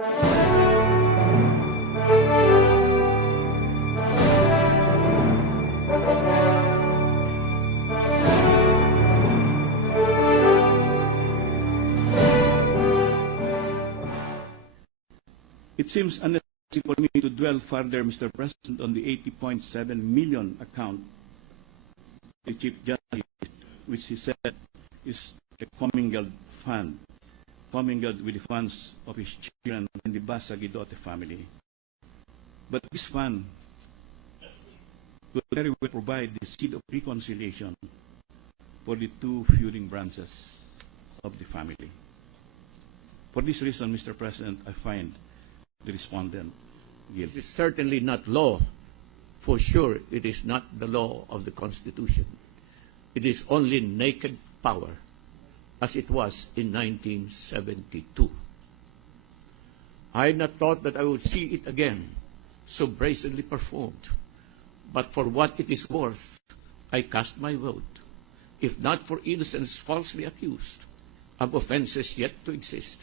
It seems unnecessary for me to dwell further, Mr. President, on the 80.7 million account the Chief Justice, which he said is a commingled fund, commingled with the funds of his children and the Basa Guidote family. But this fund could very well provide the seed of reconciliation for the two feuding branches of the family. For this reason, Mr. President, I find the respondent guilty. This is certainly not law. For sure, it is not the law of the Constitution. It is only naked power, as it was in 1972. I had not thought that I would see it again, so brazenly performed. But for what it is worth, I cast my vote, if not for innocents falsely accused of offenses yet to exist,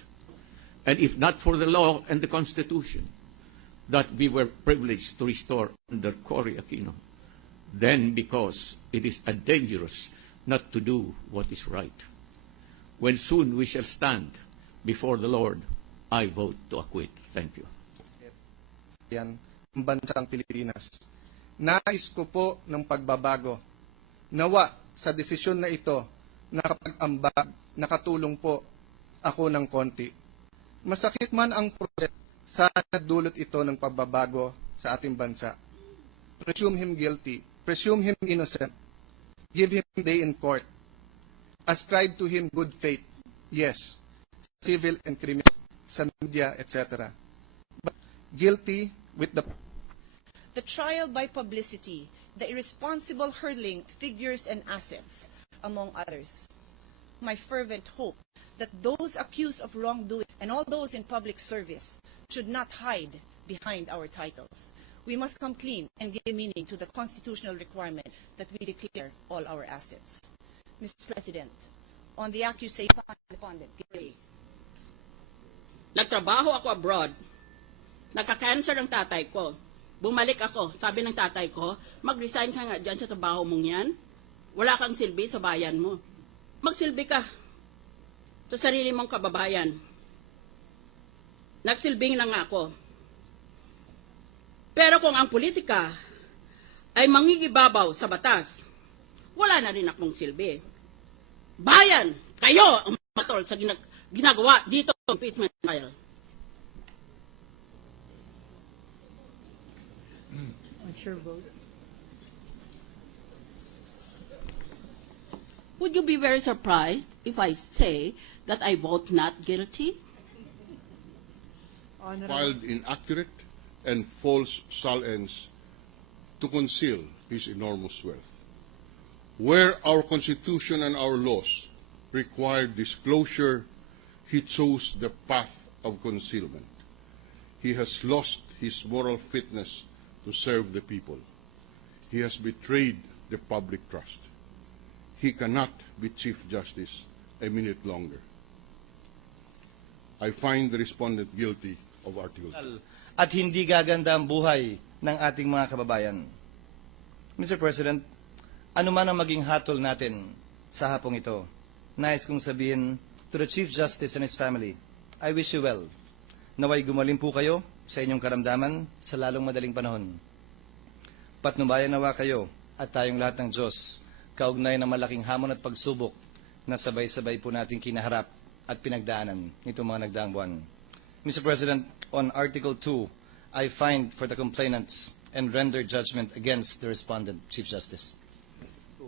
and if not for the law and the Constitution that we were privileged to restore under Cory Aquino, then because it is dangerous not to do what is right. When soon we shall stand before the Lord, I vote to acquit. Thank you. Yan, ang bansang Pilipinas. Nais ko po ng pagbabago. Nawa sa desisyon na ito, nakapag-ambag, nakatulong po ako ng konti. Masakit man ang proseso, sana dulot ito ng pagbabago sa ating bansa. Presume him guilty, presume him innocent, give him a day in court, ascribe to him good faith, yes, civil and criminal, sa media, etc. But guilty with the trial by publicity, the irresponsible hurling of figures and assets, among others. My fervent hope that those accused of wrongdoing and all those in public service should not hide behind our titles. We must come clean and give meaning to the constitutional requirement that we declare all our assets. Mr. President, on the accusation of respondent guilty. Nagtrabaho ako abroad. Nagka-cancer ang tatay ko. Bumalik ako. Sabi ng tatay ko, mag-resign ka nga dyan sa trabaho mong yan. Wala kang silbi sa bayan mo. Magsilbi ka sa sarili mong kababayan. Nagsilbing na nga ako. Pero kung ang politika ay mangigibabaw sa batas, wala na rin akong silbi. Bayan, kayo ang matol sa ginagawa dito sa impeachment trial. What's your vote? Would you be very surprised if I say that I vote not guilty? Filed inaccurate and false salens to conceal his enormous wealth. Where our Constitution and our laws require disclosure, he chose the path of concealment. He has lost his moral fitness to serve the people. He has betrayed the public trust. He cannot be Chief Justice a minute longer. I find the respondent guilty of Article 2. At hindi gaganda ang buhay ng ating mga kababayan. Mr. President, ano man ang maging hatol natin sa hapong ito, nais kong sabihin to the Chief Justice and his family, I wish you well. Naway gumaling po kayo sa inyong karamdaman sa lalong madaling panahon. Patnubayan nawa kayo at tayong lahat ng Diyos, kaugnay ng malaking hamon at pagsubok na sabay-sabay po natin kinaharap at pinagdaanan nitong mga nagdaang buwan. Mr. President, on Article 2, I find for the complainants and render judgment against the respondent, Chief Justice.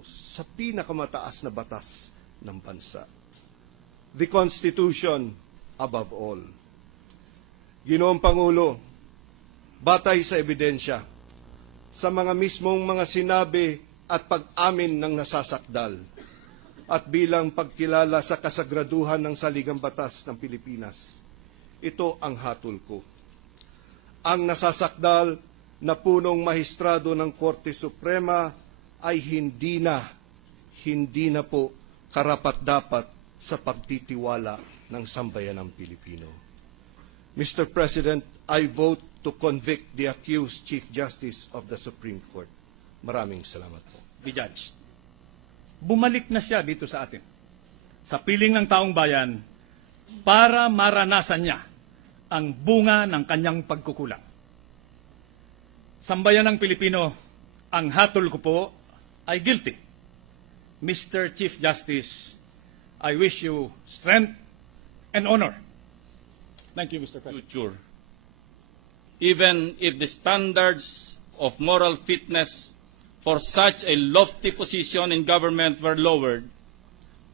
Sa pinakamataas na batas ng bansa. The Constitution above all. Ginoong Pangulo, batay sa ebidensya, sa mga mismong mga sinabi at pag-amin ng nasasakdal, at bilang pagkilala sa kasagraduhan ng saligang batas ng Pilipinas, ito ang hatol ko. Ang nasasakdal na punong mahistrado ng Korte Suprema ay hindi na po karapat-dapat sa pagtitiwala ng sambayanang Pilipino. Mr. President, I vote to convict the accused Chief Justice of the Supreme Court. Maraming salamat po. Be judged. Bumalik na siya dito sa atin, sa piling ng taong bayan, para maranasan niya ang bunga ng kanyang pagkukulang. Sambayan ng Pilipino, ang hatol ko po ay guilty. Mr. Chief Justice, I wish you strength and honor. Thank you, Mr. President. Future. Even if the standards of moral fitness for such a lofty position in government were lowered,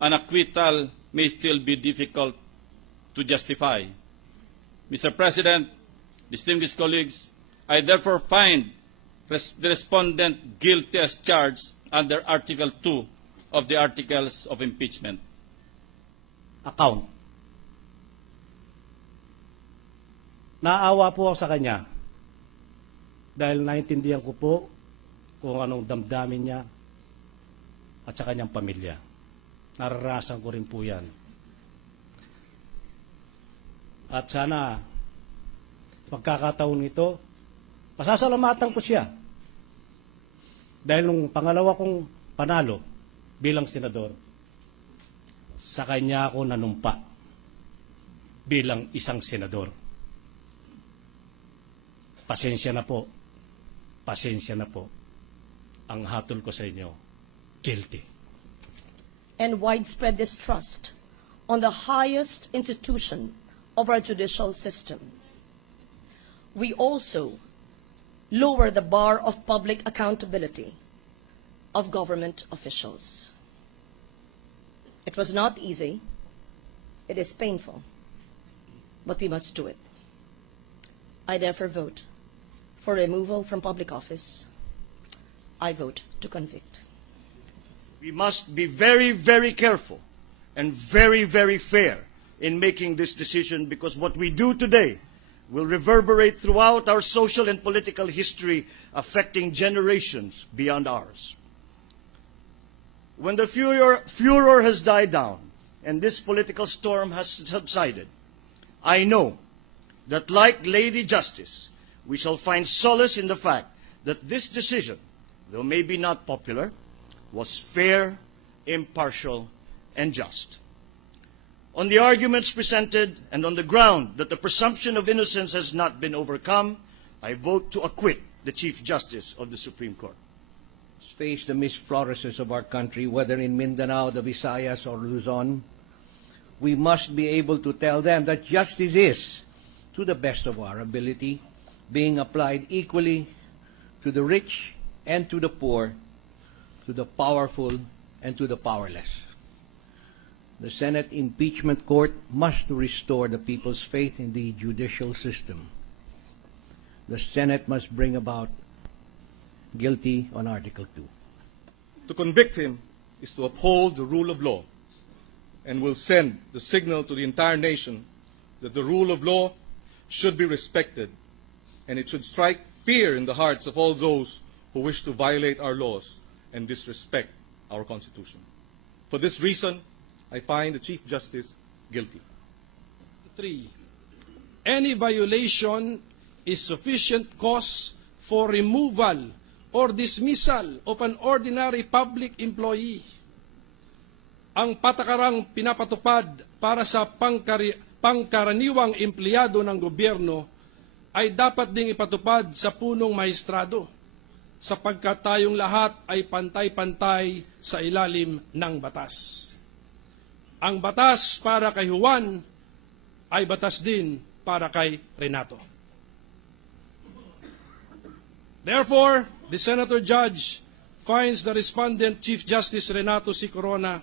an acquittal may still be difficult to justify. Mr. President, distinguished colleagues, I therefore find the respondent guilty as charged under Article 2 of the Articles of Impeachment. Account. Naawa po ako sa kanya dahil naintindihan ko po kung anong damdamin niya at sa kanyang pamilya. Nararasan ko rin po yan. At sana pagkakataon ito, pasasalamatan ko siya. Dahil nung pangalawa kong panalo bilang senador, sa kanya ako nanumpa bilang isang senador. Pasensya na po. Pasensya na po. Ang hatol ko sa inyo, guilty. And widespread distrust on the highest institution of our judicial system. We also lower the bar of public accountability of government officials. It was not easy. It is painful. But we must do it. I therefore vote for removal from public office. I vote to convict. We must be very, very careful and very, very fair in making this decision, because what we do today will reverberate throughout our social and political history, affecting generations beyond ours. When the furor has died down and this political storm has subsided, I know that, like Lady Justice, we shall find solace in the fact that this decision, though maybe not popular, was fair, impartial, and just. On the arguments presented and on the ground that the presumption of innocence has not been overcome, I vote to acquit the Chief Justice of the Supreme Court. Face the Miss Floreses of our country, whether in Mindanao, the Visayas, or Luzon, we must be able to tell them that justice is, to the best of our ability, being applied equally to the rich and to the poor, to the powerful and to the powerless. The Senate Impeachment Court must restore the people's faith in the judicial system. The Senate must bring about guilty on Article 2. To convict him is to uphold the rule of law, and will send the signal to the entire nation that the rule of law should be respected, and it should strike fear in the hearts of all those who wish to violate our laws and disrespect our Constitution. For this reason, I find the Chief Justice guilty. 3. Any violation is sufficient cause for removal or dismissal of an ordinary public employee. Ang patakarang pinapatupad para sa pangkaraniwang empleyado ng gobyerno ay dapat ding ipatupad sa punong maestrado, sapagkat tayong lahat ay pantay-pantay sa ilalim ng batas. Ang batas para kay Juan ay batas din para kay Renato. Therefore, the Senator Judge finds the respondent Chief Justice Renato C. Corona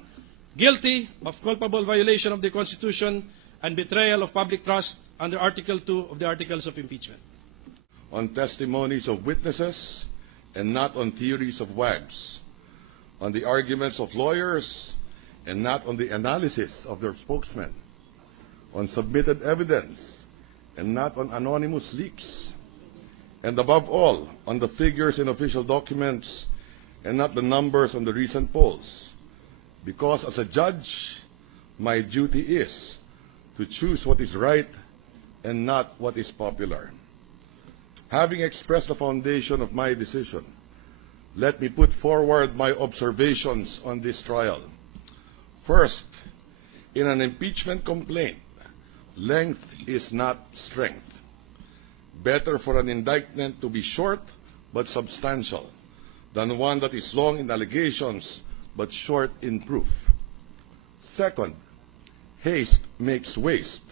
guilty of culpable violation of the Constitution and betrayal of public trust under Article 2 of the Articles of Impeachment. On testimonies of witnesses and not on theories of wags, on the arguments of lawyers and not on the analysis of their spokesmen, on submitted evidence and not on anonymous leaks, and above all, on the figures in official documents and not the numbers on the recent polls. Because as a judge, my duty is to choose what is right and not what is popular. Having expressed the foundation of my decision, let me put forward my observations on this trial. First, in an impeachment complaint, length is not strength. Better for an indictment to be short but substantial than one that is long in allegations but short in proof. Second, haste makes waste.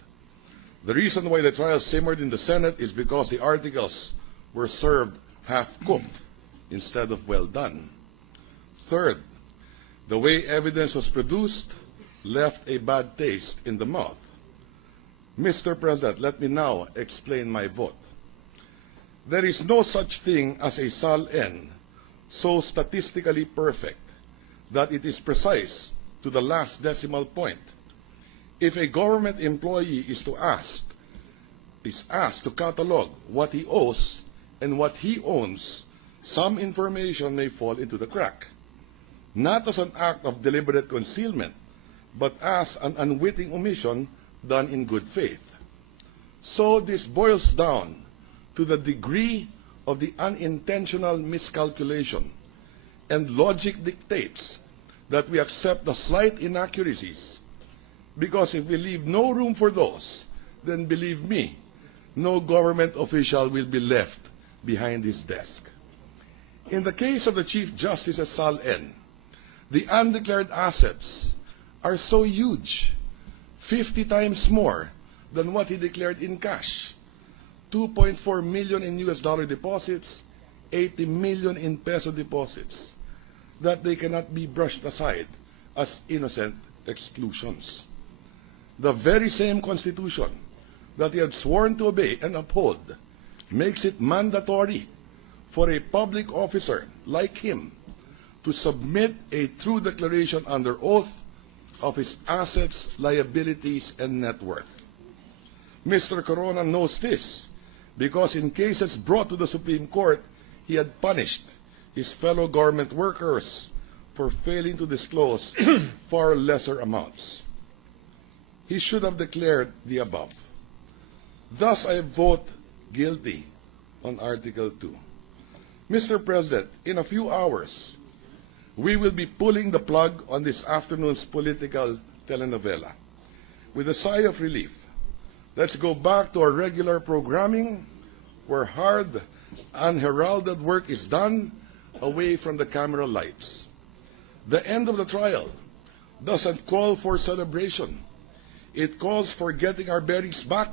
The reason why the trial simmered in the Senate is because the articles were served half-cooked instead of well done. Third, the way evidence was produced left a bad taste in the mouth. Mr. President, let me now explain my vote. There is no such thing as a SAL-N so statistically perfect that it is precise to the last decimal point. If a government employee is asked to catalog what he owes and what he owns, some information may fall into the crack, not as an act of deliberate concealment, but as an unwitting omission done in good faith. So this boils down to the degree of the unintentional miscalculation, and logic dictates that we accept the slight inaccuracies, because if we leave no room for those, then believe me, no government official will be left behind his desk. In the case of the Chief Justice's SAL-N, the undeclared assets are so huge, 50 times more than what he declared in cash. 2.4 million in US dollar deposits, 80 million in peso deposits, that they cannot be brushed aside as innocent exclusions. The very same Constitution that he had sworn to obey and uphold makes it mandatory for a public officer like him to submit a true declaration under oath of his assets, liabilities, and net worth. Mr. Corona knows this because in cases brought to the Supreme Court, he had punished his fellow government workers for failing to disclose far lesser amounts. He should have declared the above. Thus, I vote guilty on Article 2. Mr. President, in a few hours, we will be pulling the plug on this afternoon's political telenovela. With a sigh of relief, let's go back to our regular programming where hard, unheralded work is done away from the camera lights. The end of the trial doesn't call for celebration. It calls for getting our bearings back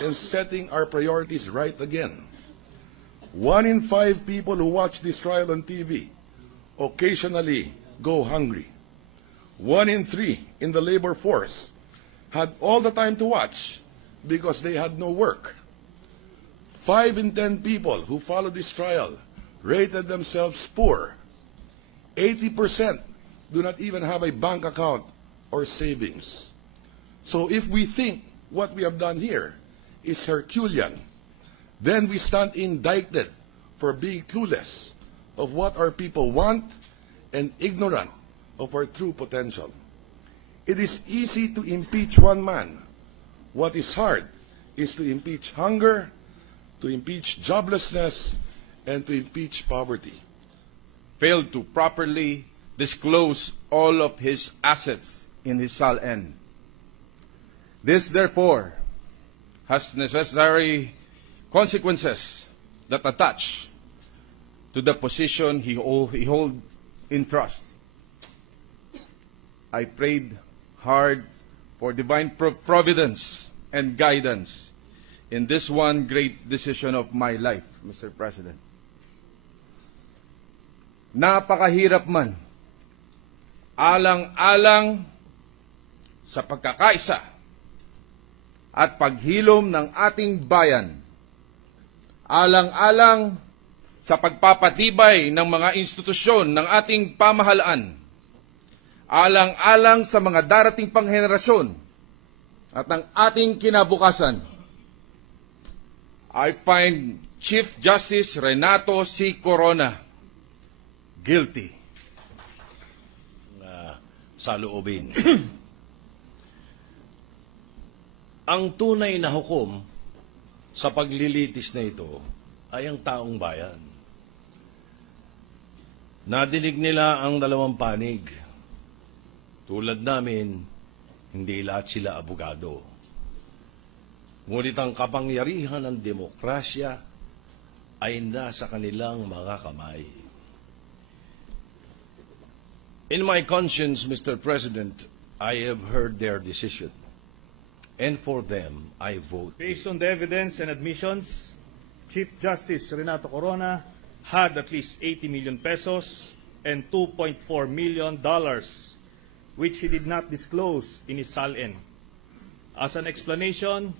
and setting our priorities right again. 1 in 5 people who watch this trial on TV occasionally go hungry. 1 in 3 in the labor force had all the time to watch because they had no work. 5 in 10 people who followed this trial rated themselves poor. 80% do not even have a bank account or savings. So if we think what we have done here is Herculean, then we stand indicted for being clueless of what our people want and ignorant of our true potential. It is easy to impeach one man. What is hard is to impeach hunger, to impeach joblessness, and to impeach poverty. Failed to properly disclose all of his assets in his SAL-N. This, therefore, has necessary consequences that attach to the position he holds in trust. I prayed hard for divine providence and guidance in this one great decision of my life, Mr. President. Napakahirap man, alang-alang sa pagkakaisa at paghilom ng ating bayan, alang-alang sa pagpapatibay ng mga institusyon ng ating pamahalaan, alang-alang sa mga darating pang henerasyon at ng ating kinabukasan, I find Chief Justice Renato C. Corona guilty. Saloobin. Ang tunay na hukom sa paglilitis na ito ay ang taong bayan. Nadinig nila ang dalawang panig. Tulad namin, hindi lahat sila abogado. Ngunit ang kapangyarihan ng demokrasya ay nasa kanilang mga kamay. In my conscience, Mr. President, I have heard their decision. And for them, I vote. Based on the evidence and admissions, Chief Justice Renato Corona had at least 80 million pesos and $2.4 million, which he did not disclose in his SALN. As an explanation,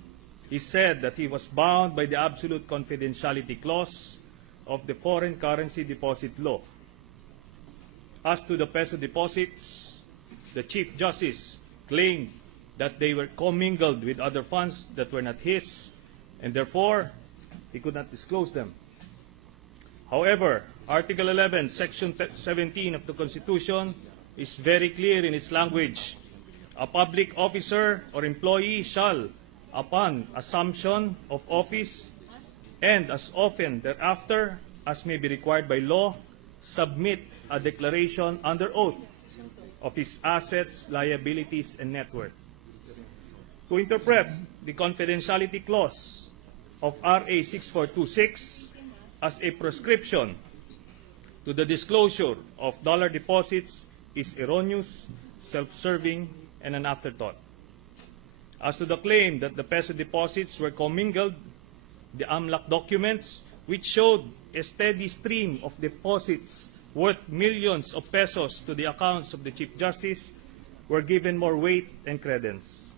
he said that he was bound by the absolute confidentiality clause of the Foreign Currency Deposit Law. As to the peso deposits, the Chief Justice claimed that they were commingled with other funds that were not his, and therefore, he could not disclose them. However, Article 11, Section 17 of the Constitution is very clear in its language. A public officer or employee shall, upon assumption of office, and as often thereafter as may be required by law, submit a declaration under oath of his assets, liabilities, and net worth. To interpret the confidentiality clause of RA 6426 as a prescription to the disclosure of dollar deposits is erroneous, self-serving, and an afterthought. As to the claim that the peso deposits were commingled, the AMLAC documents, which showed a steady stream of deposits worth millions of pesos to the accounts of the Chief Justice, were given more weight and credence.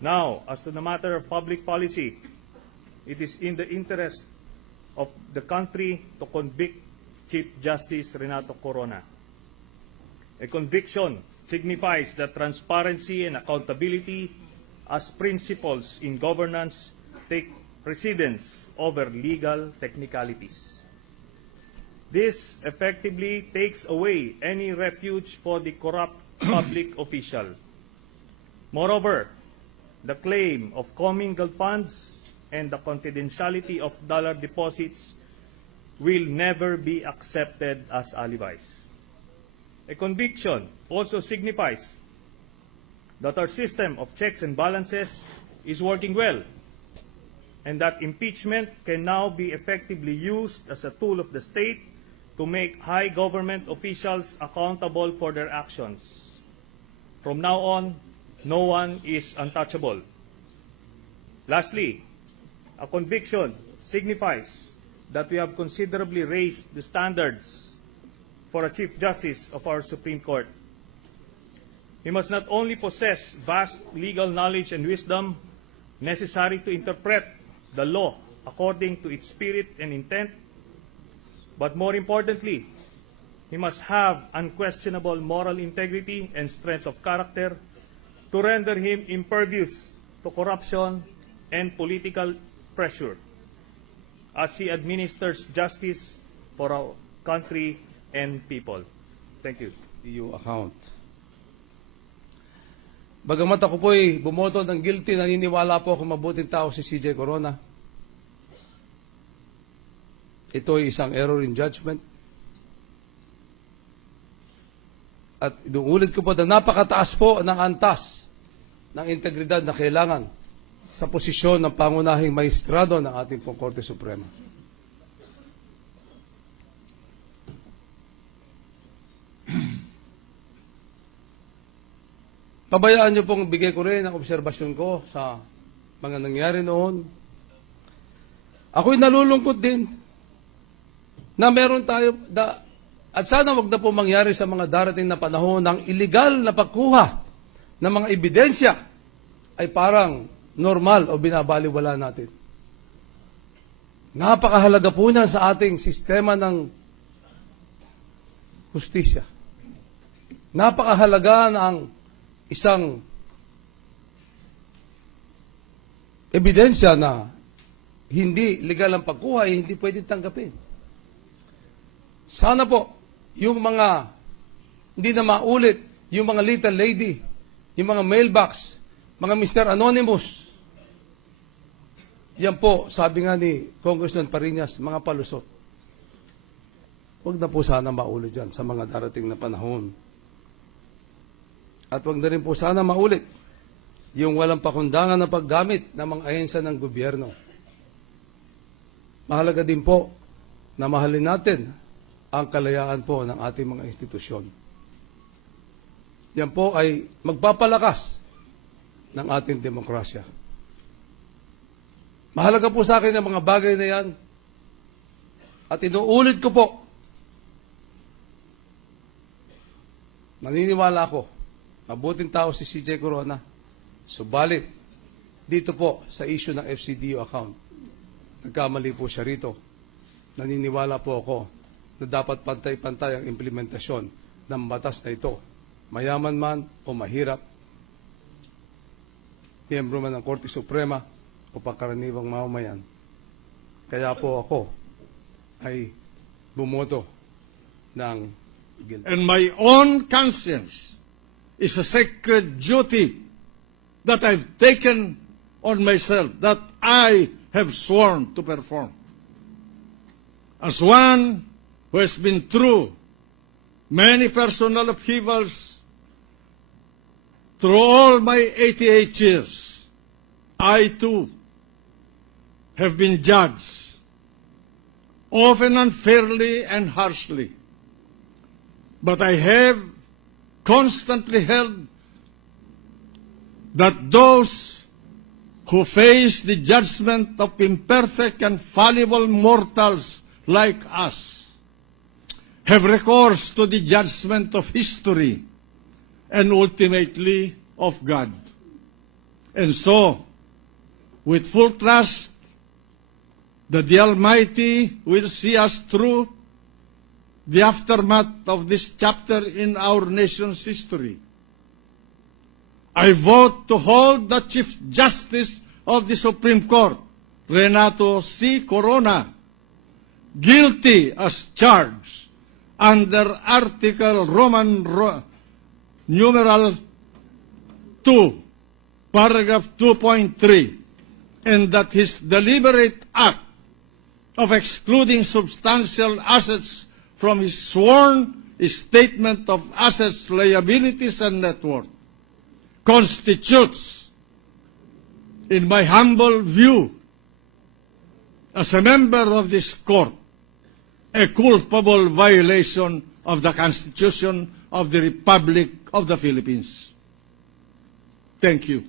Now, as to the matter of public policy, it is in the interest of the country to convict Chief Justice Renato Corona. A conviction signifies that transparency and accountability as principles in governance take precedence over legal technicalities. This effectively takes away any refuge for the corrupt public official. Moreover, the claim of commingled funds and the confidentiality of dollar deposits will never be accepted as alibis. A conviction also signifies that our system of checks and balances is working well, and that impeachment can now be effectively used as a tool of the state to make high government officials accountable for their actions. From now on, no one is untouchable. Lastly, a conviction signifies that we have considerably raised the standards for a Chief Justice of our Supreme Court. He must not only possess vast legal knowledge and wisdom necessary to interpret the law according to its spirit and intent, but more importantly, he must have unquestionable moral integrity and strength of character to render him impervious to corruption and political pressure as he administers justice for our country and people. Thank you. EU account. Bagamat ako po'y bumoto ng guilty, naniniwala po ako mabuting tao si CJ Corona. Ito ay isang error in judgment. At inuulit ko po na napakataas po ng antas ng integridad na kailangan sa posisyon ng pangunahing maestrado ng ating pong Korte Suprema. Pabayaan niyo pong bigay ko rin ang obserbasyon ko sa mga nangyari noon. Ako'y nalulungkot din na meron tayo, at sana wag na po mangyari sa mga darating na panahon ng illegal na pagkuha ng mga ebidensya ay parang normal o binabaliwala natin. Napakahalaga po niyan sa ating sistema ng hustisya. Napakahalaga ng isang ebidensya na hindi legal ang pagkuha ay hindi pwedeng tanggapin. Sana po, yung mga hindi na maulit, yung mga little lady, yung mga mailbox, mga Mr. Anonymous, Yan po, sabi nga ni Congressman Pariñas, mga palusot. Huwag na po sana maulit dyan sa mga darating na panahon. At huwag na rin po sana maulit yung walang pakundangan na paggamit ng mga ahensya ng gobyerno. Mahalaga din po na mahalin natin ang kalayaan po ng ating mga institusyon. Yan po ay magpapalakas ng ating demokrasya. Mahalaga po sa akin ang mga bagay na yan. At inuulit ko po, naniniwala ako, mabuting tao si CJ Corona, subalit, dito po sa issue ng FCDO account, nagkamali po siya rito. Naniniwala po ako na dapat pantay-pantay ang implementasyon ng batas na ito. Mayaman man o mahirap, miyembro man ng Korte Suprema o pangkaraniwang mamamayan. Kaya po ako ay bumoto ng guilty. And my own conscience is a sacred duty that I've taken on myself, that I have sworn to perform. As one who has been through many personal upheavals through all my 88 years, I too have been judged, often unfairly and harshly. But I have constantly held that those who face the judgment of imperfect and fallible mortals like us have recourse to the judgment of history and ultimately of God. And so, with full trust that the Almighty will see us through the aftermath of this chapter in our nation's history, I vote to hold the Chief Justice of the Supreme Court, Renato C. Corona, guilty as charged under Article numeral 2, paragraph 2.3, and that his deliberate act of excluding substantial assets from his sworn statement of assets, liabilities, and net worth constitutes, in my humble view, as a member of this court, a culpable violation of the Constitution of the Republic of the Philippines. Thank you.